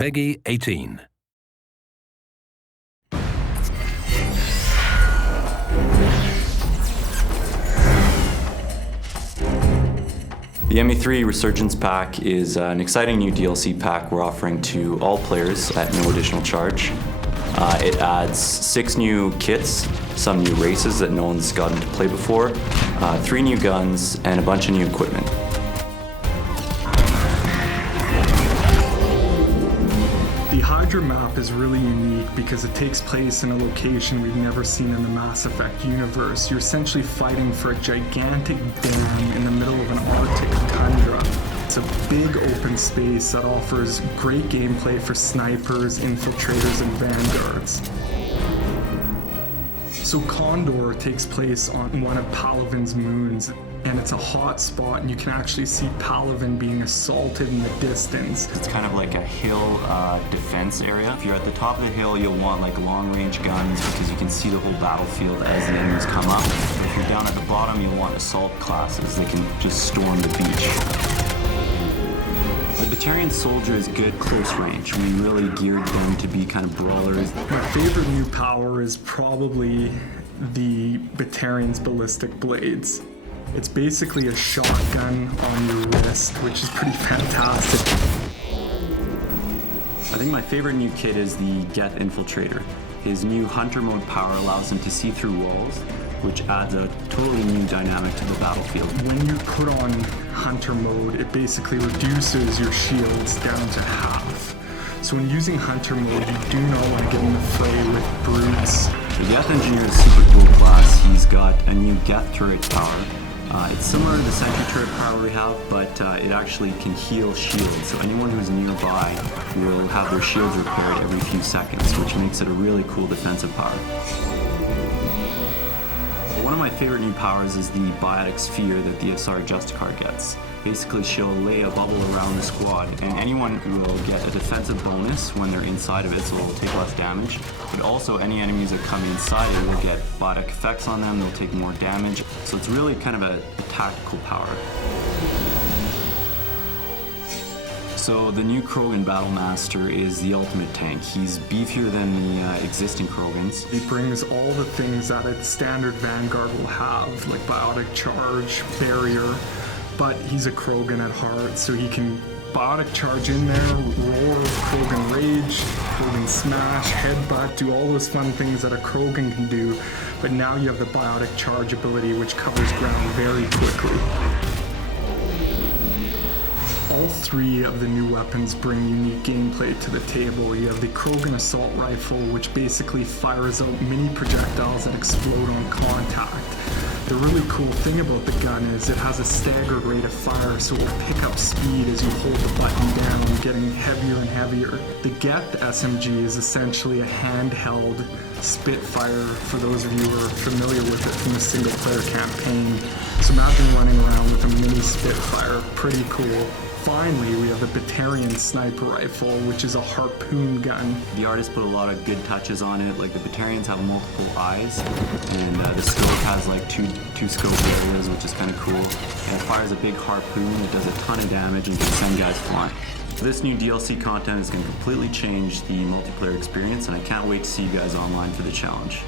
Peggy 18. The ME3 Resurgence pack is an exciting new DLC pack we're offering to all players at no additional charge. It adds 6 new kits, some new races that no one's gotten to play before, 3 new guns, and a bunch of new equipment. The Hydra map is really unique because it takes place in a location we've never seen in the Mass Effect universe. You're essentially fighting for a gigantic dam in the middle of an Arctic tundra. It's a big open space that offers great gameplay for snipers, infiltrators, and vanguards. So Condor takes place on one of Palaven's moons, and it's a hot spot, and you can actually see Palaven being assaulted in the distance. It's kind of like a hill defense area. If you're at the top of the hill, you'll want like long-range guns because you can see the whole battlefield as the enemies come up. But if you're down at the bottom, you'll want assault classes that can just storm the beach. The Batarian soldier is good close range. We really geared them to be kind of brawlers. My favorite new power is probably the Batarian's ballistic blades. It's basically a shotgun on your wrist, which is pretty fantastic. I think my favorite new kit is the Geth Infiltrator. His new hunter mode power allows him to see through walls, which adds a totally new dynamic to the battlefield. When you put on hunter mode, it basically reduces your shields down to half. So when using hunter mode, you do not want to get in the fray with brutes. The Geth Engineer is super cool class. He's got a new Geth turret power. It's similar to the sentry turret power we have, but it actually can heal shields. So anyone who's nearby will have their shields repaired every few seconds, which makes it a really cool defensive power. One of my favorite new powers is the biotic sphere that the SR Justicar gets. Basically, she'll lay a bubble around the squad, and anyone will get a defensive bonus when they're inside of it, so it'll take less damage. But also, any enemies that come inside it will get biotic effects on them, they'll take more damage. So it's really kind of a tactical power. So the new Krogan Battlemaster is the ultimate tank. He's beefier than the existing Krogans. He brings all the things that a standard Vanguard will have, like biotic charge, barrier, but he's a Krogan at heart, so he can biotic charge in there, roar, Krogan rage, Krogan smash, headbutt, do all those fun things that a Krogan can do, but now you have the biotic charge ability, which covers ground very quickly. All 3 of the new weapons bring unique gameplay to the table. You have the Krogan Assault Rifle, which basically fires out mini projectiles that explode on contact. The really cool thing about the gun is it has a staggered rate of fire, so it will pick up speed as you hold the button down, getting heavier and heavier. The Geth SMG is essentially a handheld Spitfire, for those of you who are familiar with it from the single-player campaign. So imagine running around with a mini Spitfire, pretty cool. Finally, we have the Batarian Sniper Rifle, which is a harpoon gun. The artist put a lot of good touches on it, like the Batarians have multiple eyes, and the scope has like two scope areas, which is kind of cool. And it fires a big harpoon, it does a ton of damage, and can send guys flying. This new DLC content is going to completely change the multiplayer experience, and I can't wait to see you guys online for the challenge.